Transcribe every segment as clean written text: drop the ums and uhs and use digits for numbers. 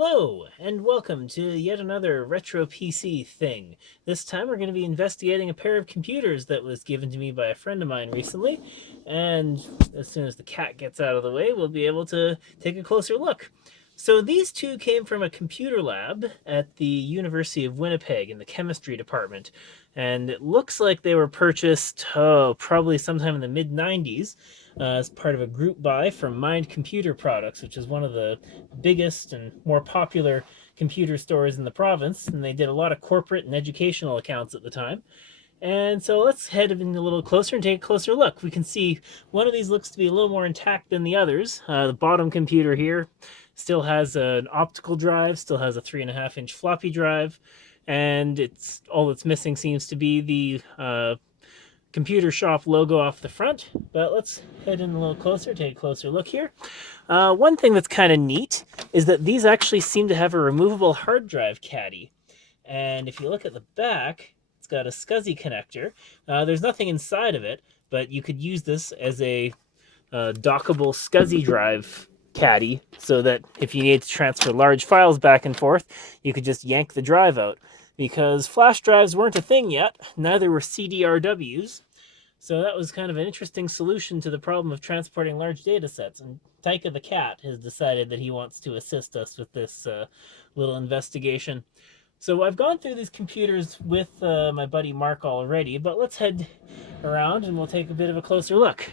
Hello, and welcome to yet another retro PC thing. This time we're going to be investigating a pair of computers that was given to me by a friend of mine recently, and as soon as the cat gets out of the way, we'll be able to take a closer look. So these two came from a computer lab at the University of Winnipeg in the chemistry department, and it looks like they were purchased, probably sometime in the mid-90s, as part of a group buy from Mind Computer Products, which is one of the biggest and more popular computer stores in the province, and they did a lot of corporate and educational accounts at the time. And so let's head in a little closer and take a closer look. We can see one of these looks to be a little more intact than the others. The bottom computer here still has an optical drive, still has a 3.5-inch floppy drive, and it's all that's missing seems to be the computer shop logo off the front. But let's head in a little closer, take a closer look here. One thing that's kind of neat is that these actually seem to have a removable hard drive caddy. And if you look at the back, it's got a SCSI connector. There's nothing inside of it, but you could use this as a dockable SCSI drive caddy so that if you need to transfer large files back and forth, you could just yank the drive out. Because flash drives weren't a thing yet, neither were CDRWs. So that was kind of an interesting solution to the problem of transporting large data sets. And Taika the cat has decided that he wants to assist us with this little investigation. So I've gone through these computers with my buddy Mark already, but let's head around and we'll take a bit of a closer look.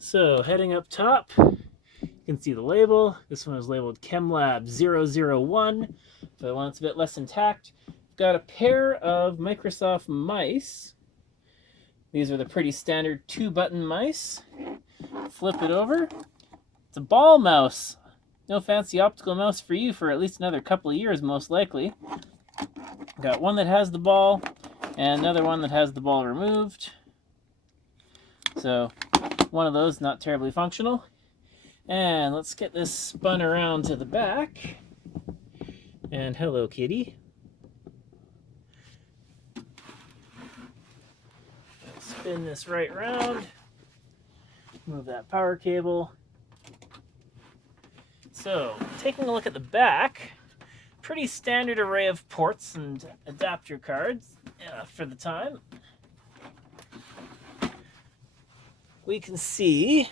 So heading up top, you can see the label. This one is labeled ChemLab 001. For the one that's a bit less intact, we've got a pair of Microsoft mice. These are the pretty standard 2-button mice. Flip it over. It's a ball mouse. No fancy optical mouse for you for at least another couple of years, most likely. Got one that has the ball, and another one that has the ball removed. So, one of those not terribly functional. And let's get this spun around to the back. And hello, kitty. Spin this right around. Move that power cable. So, taking a look at the back, pretty standard array of ports and adapter cards for the time. We can see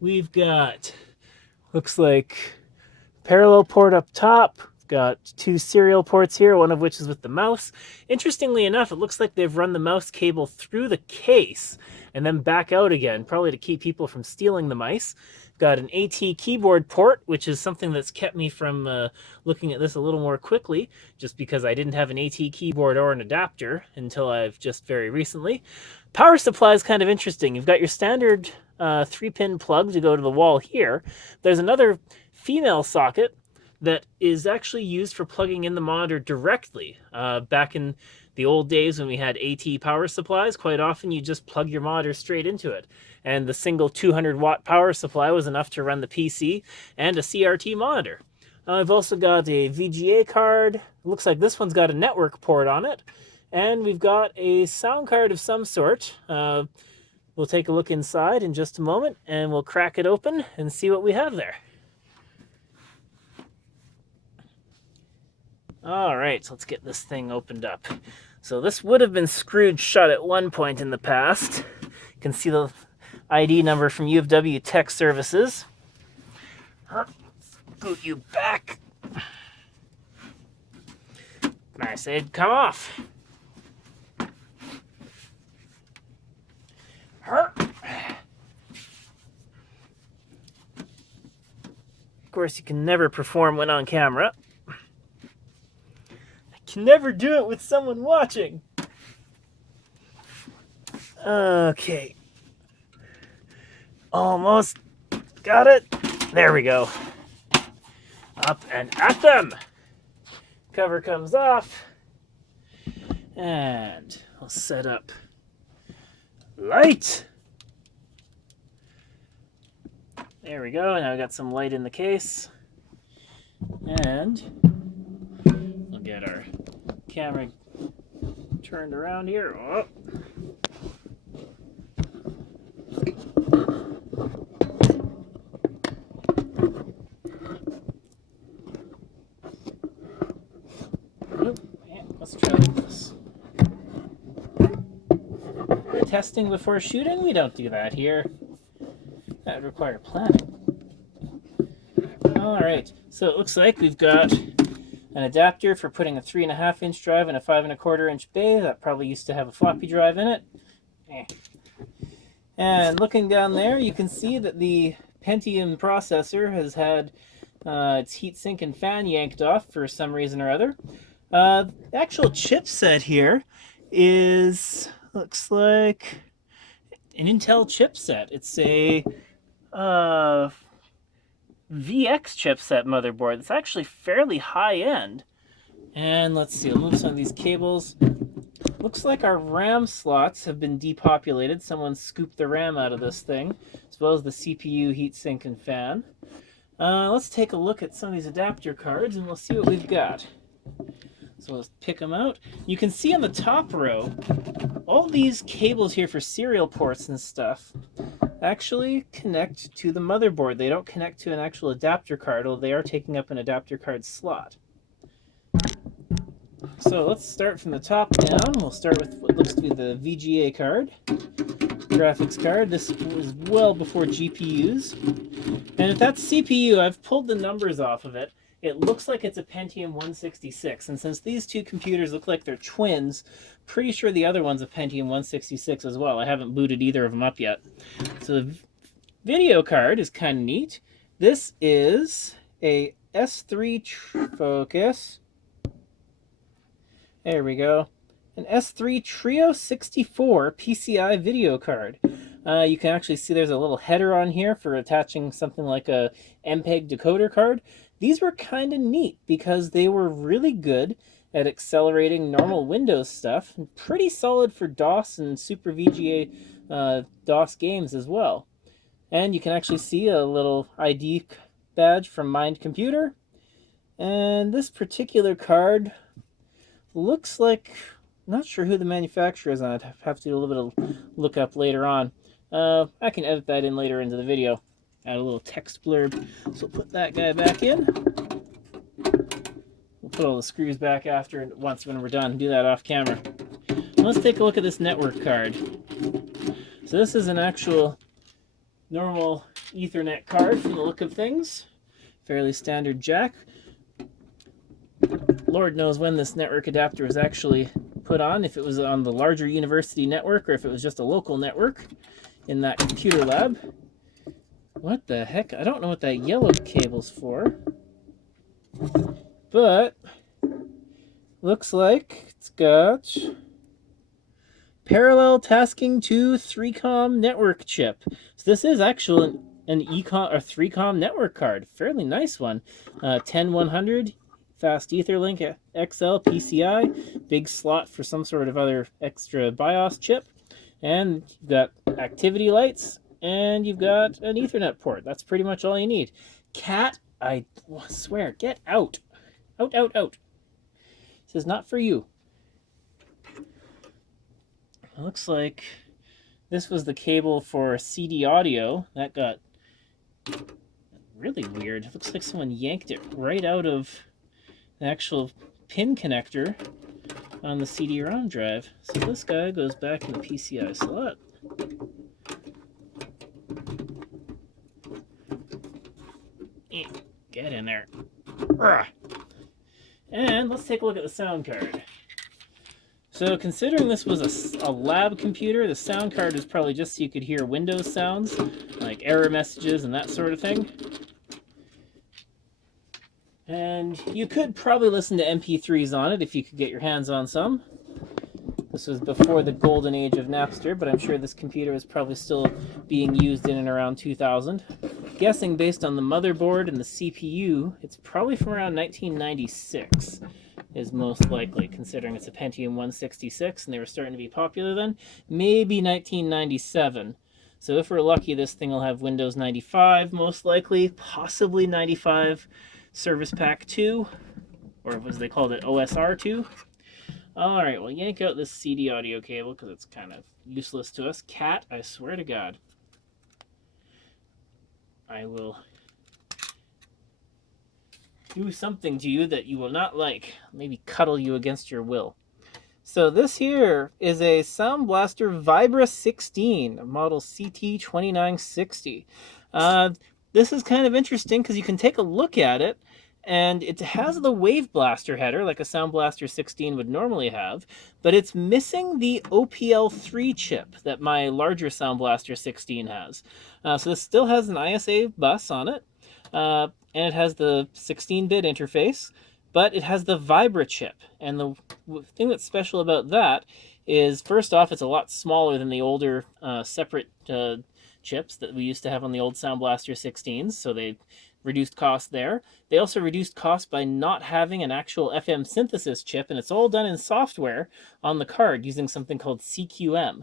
we've got, looks like, parallel port up top. Got 2 serial ports here, one of which is with the mouse. Interestingly enough, it looks like they've run the mouse cable through the case and then back out again, probably to keep people from stealing the mice. Got an AT keyboard port, which is something that's kept me from looking at this a little more quickly, just because I didn't have an AT keyboard or an adapter until I've just very recently. Power supply is kind of interesting. You've got your standard 3-pin plug to go to the wall here. There's another female socket that is actually used for plugging in the monitor directly. Back in the old days when we had AT power supplies, quite often you just plug your monitor straight into it. And the single 200-watt power supply was enough to run the PC and a CRT monitor. I've also got a VGA card. It looks like this one's got a network port on it. And we've got a sound card of some sort. We'll take a look inside in just a moment, and we'll crack it open and see what we have there. All right, so let's get this thing opened up. So this would have been screwed shut at one point in the past. You can see the ID number from U of W Tech Services. Boot you back. I said, come off. Of course, you can never perform when on camera. Can never do it with someone watching. Okay. Almost got it. There we go. Up and at them. Cover comes off. And we'll set up light. There we go. Now we got some light in the case. And we'll get our camera turned around here. Oh. testing before shooting? We don't do that here. That would require planning. Alright, so it looks like we've got an adapter for putting a 3.5-inch drive in a 5.25-inch bay. That probably used to have a floppy drive in it. And looking down there, you can see that the Pentium processor has had its heatsink and fan yanked off for some reason or other. The actual chipset here looks like an Intel chipset. It's a VX chipset motherboard. It's actually fairly high end. And let's see, I'll move some of these cables. Looks like our RAM slots have been depopulated. Someone scooped the RAM out of this thing, as well as the CPU, heatsink, and fan. Let's take a look at some of these adapter cards and we'll see what we've got. So let's pick them out. You can see on the top row, all these cables here for serial ports and stuff actually connect to the motherboard. They don't connect to an actual adapter card, although they are taking up an adapter card slot. So let's start from the top down. We'll start with what looks to be the VGA card, graphics card. This was well before GPUs. And if that's CPU, I've pulled the numbers off of it. It looks like it's a Pentium 166, and since these two computers look like they're twins, pretty sure the other one's a Pentium 166 as well. I haven't booted either of them up yet. So the video card is kind of neat. This is a S3 focus. There we go. An S3 Trio 64 PCI video card. You can actually see there's a little header on here for attaching something like a MPEG decoder card. These were kind of neat because they were really good at accelerating normal Windows stuff, and pretty solid for DOS and Super VGA DOS games as well. And you can actually see a little ID badge from Mind Computer. And this particular card looks like, I'm not sure who the manufacturer is on it. I have to do a little bit of look up later on. I can edit that in later into the video. Add a little text blurb. So we'll put that guy back in. We'll put all the screws back after once when we're done. Do that off camera. Let's take a look at this network card. So this is an actual normal Ethernet card from the look of things. Fairly standard jack. Lord knows when this network adapter was actually put on, if it was on the larger university network or if it was just a local network in that computer lab. What the heck? I don't know what that yellow cable's for. But looks like it's got parallel tasking to 3COM network chip. So this is actually an ECOM or 3COM network card. Fairly nice one. 10100 fast Etherlink XL PCI, big slot for some sort of other extra BIOS chip, and you've got activity lights, and you've got an Ethernet port. That's pretty much all you need. Cat, I swear, get out. Out, out, out. This is not for you. It looks like this was the cable for CD audio. That got really weird. It looks like someone yanked it right out of the actual pin connector on the CD-ROM drive. So this guy goes back in the PCI slot. Get in there. And let's take a look at the sound card. So considering this was a lab computer, the sound card is probably just so you could hear Windows sounds, like error messages and that sort of thing. And you could probably listen to MP3s on it if you could get your hands on some. This was before the golden age of Napster, but I'm sure this computer is probably still being used in and around 2000. Guessing based on the motherboard and the CPU, it's probably from around 1996 is most likely, considering it's a Pentium 166 and they were starting to be popular then. Maybe 1997. So if we're lucky, this thing will have Windows 95 most likely, possibly 95 Service Pack 2, or as they called it, OSR 2. Alright, well, yank out this CD audio cable because it's kind of useless to us. Cat, I swear to God. I will do something to you that you will not like. Maybe cuddle you against your will. So this here is a Sound Blaster Vibra 16, model CT2960. This is kind of interesting because you can take a look at it, and it has the Wave Blaster header like a Sound Blaster 16 would normally have, but it's missing the OPL3 chip that my larger Sound Blaster 16 has. So this still has an ISA bus on it, and it has the 16-bit interface, but it has the Vibra chip. And the thing that's special about that is, first off, it's a lot smaller than the older separate chips that we used to have on the old Sound Blaster 16s, so they reduced cost there. They also reduced cost by not having an actual FM synthesis chip, and it's all done in software on the card using something called CQM.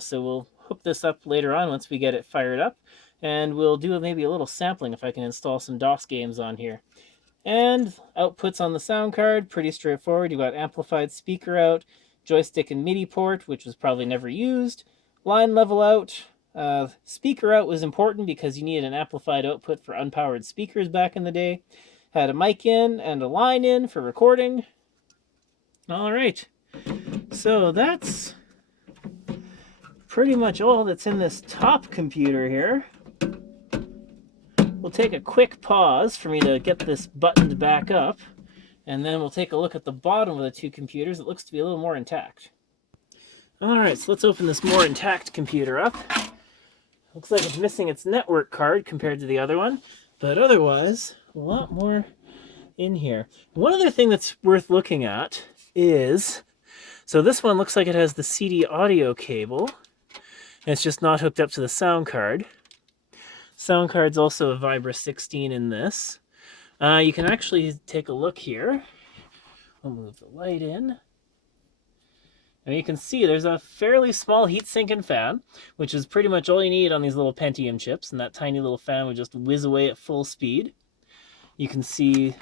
So we'll hook this up later on once we get it fired up, and we'll do maybe a little sampling if I can install some DOS games on here. And outputs on the sound card, pretty straightforward. You got amplified speaker out, joystick and MIDI port, which was probably never used, line level out. Speaker out was important because you needed an amplified output for unpowered speakers back in the day. Had a mic in and a line in for recording. All right, so that's pretty much all that's in this top computer here. We'll take a quick pause for me to get this buttoned back up, and then we'll take a look at the bottom of the two computers. It looks to be a little more intact. All right, so let's open this more intact computer up. Looks like it's missing its network card compared to the other one, but otherwise, a lot more in here. One other thing that's worth looking at is, so this one looks like it has the CD audio cable, and it's just not hooked up to the sound card. Sound card's also a Vibra 16 in this. You can actually take a look here. I'll move the light in. And you can see there's a fairly small heatsink and fan, which is pretty much all you need on these little Pentium chips, and that tiny little fan would just whiz away at full speed. You can see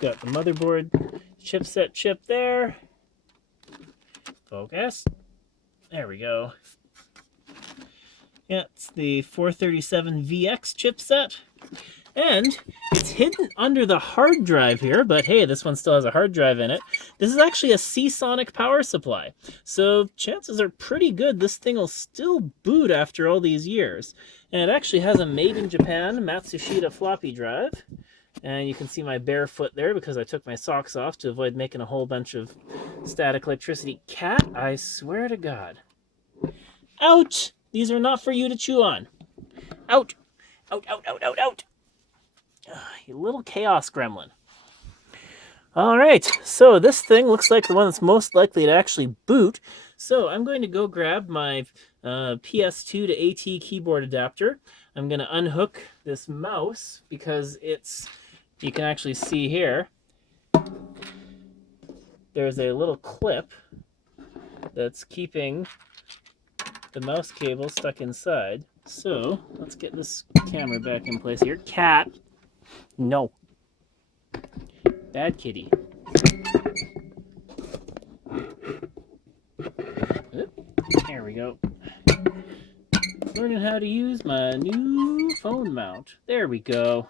got the motherboard chipset chip there. Focus. There we go. Yeah, it's the 437VX chipset. And it's hidden under the hard drive here, but hey, this one still has a hard drive in it. This is actually a Seasonic power supply, so chances are pretty good this thing will still boot after all these years. And it actually has a made in Japan Matsushita floppy drive. And you can see my bare foot there because I took my socks off to avoid making a whole bunch of static electricity. Cat, I swear to God. Out! These are not for you to chew on. Out! Out, out, out, out, out! You little chaos gremlin. All right, so this thing looks like the one that's most likely to actually boot. So I'm going to go grab my PS2 to AT keyboard adapter. I'm going to unhook this mouse because it's, you can actually see here, there's a little clip that's keeping the mouse cable stuck inside. So let's get this camera back in place here. Cat. No. Bad kitty. There we go. Learning how to use my new phone mount. There we go.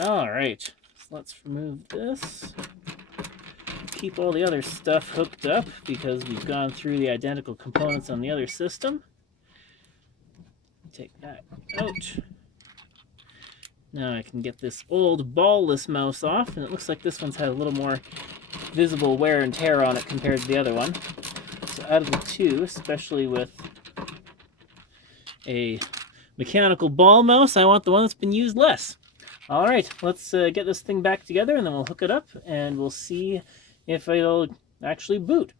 All right. So let's remove this. Keep all the other stuff hooked up because we've gone through the identical components on the other system. Take that out. Now I can get this old ballless mouse off, and it looks like this one's had a little more visible wear and tear on it compared to the other one. So out of the two, especially with a mechanical ball mouse, I want the one that's been used less. All right, let's get this thing back together, and then we'll hook it up, and we'll see if it'll actually boot.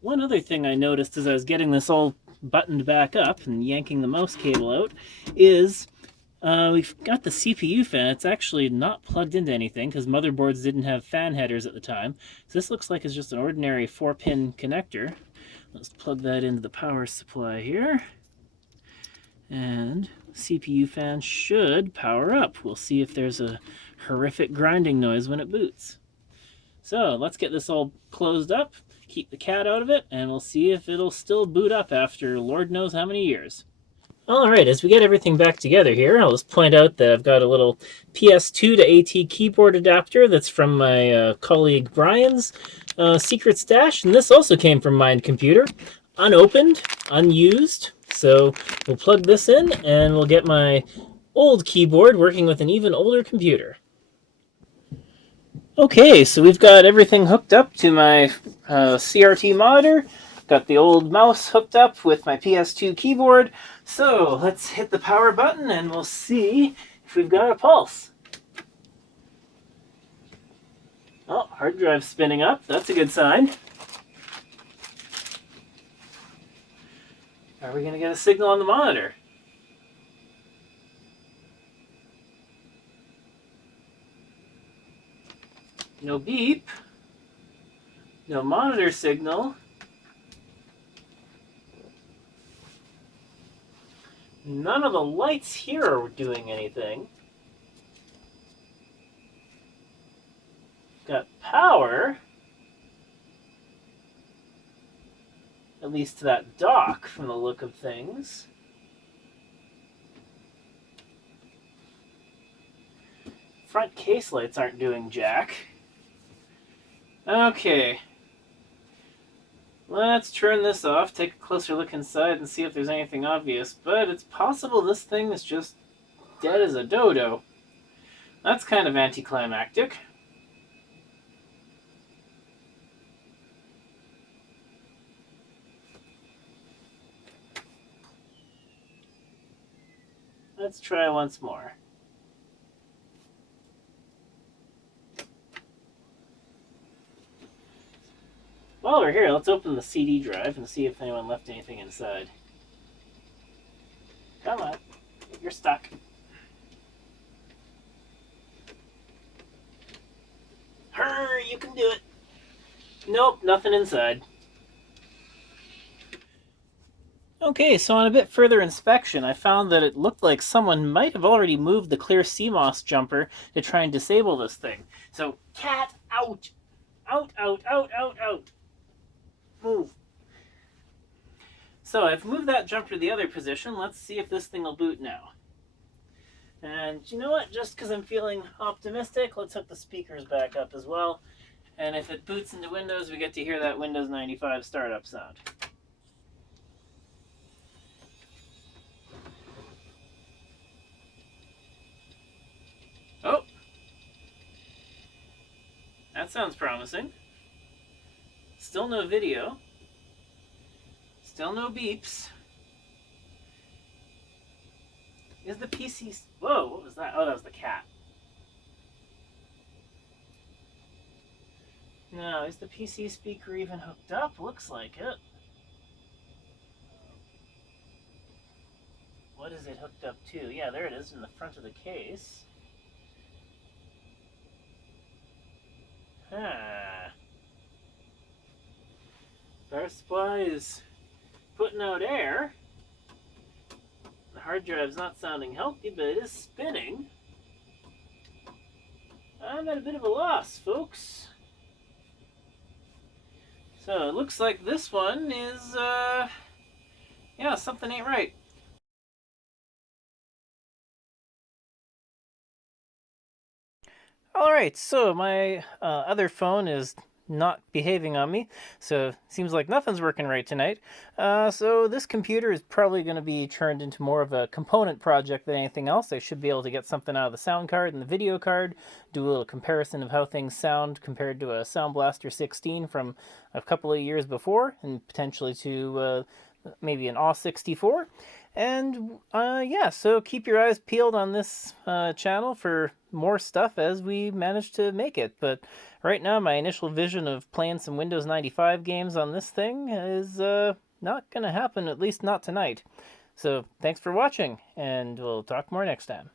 One other thing I noticed as I was getting this all buttoned back up and yanking the mouse cable out is we've got the CPU fan. It's actually not plugged into anything because motherboards didn't have fan headers at the time. So this looks like it's just an ordinary 4-pin connector. Let's plug that into the power supply here. And CPU fan should power up. We'll see if there's a horrific grinding noise when it boots. So let's get this all closed up, keep the cat out of it, and we'll see if it'll still boot up after Lord knows how many years. Alright, as we get everything back together here, I'll just point out that I've got a little PS2 to AT keyboard adapter that's from my colleague Brian's secret stash, and this also came from Mind Computer, unopened, unused, so we'll plug this in and we'll get my old keyboard working with an even older computer. Okay, so we've got everything hooked up to my CRT monitor. Got the old mouse hooked up with my PS2 keyboard. So let's hit the power button and we'll see if we've got a pulse. Oh, hard drive's spinning up. That's a good sign. Are we going to get a signal on the monitor? No beep. No monitor signal. None of the lights here are doing anything. Got power. At least to that dock from the look of things. Front case lights aren't doing jack. Okay. Let's turn this off, take a closer look inside and see if there's anything obvious, but it's possible this thing is just dead as a dodo. That's kind of anticlimactic. Let's try once more. While we're here, let's open the CD drive and see if anyone left anything inside. Come on, you're stuck. Hurry, you can do it. Nope, nothing inside. Okay, so on a bit further inspection, I found that it looked like someone might have already moved the clear CMOS jumper to try and disable this thing. So, cat out! Out, out, out, out, out! Move. So I've moved that jumper to the other position. Let's see if this thing will boot now. And you know what? Just because I'm feeling optimistic, let's hook the speakers back up as well. And if it boots into Windows, we get to hear that Windows 95 startup sound. Oh! That sounds promising. Still no video. Still no beeps. Is the PC... Whoa, what was that? Oh, that was the cat. No, is the PC speaker even hooked up? Looks like it. What is it hooked up to? Yeah, there it is in the front of the case. Huh. Power supply is putting out air. The hard drive's not sounding healthy, but it is spinning. I'm at a bit of a loss, folks. So it looks like this one is, yeah, something ain't right. Alright, so my other phone is not behaving on me, so seems like nothing's working right tonight. So this computer is probably going to be turned into more of a component project than anything else. I should be able to get something out of the sound card and the video card, do a little comparison of how things sound compared to a Sound Blaster 16 from a couple of years before, and potentially to maybe an AW64. And yeah, so keep your eyes peeled on this channel for more stuff as we manage to make it. But right now, my initial vision of playing some Windows 95 games on this thing is not going to happen, at least not tonight. So thanks for watching, and we'll talk more next time.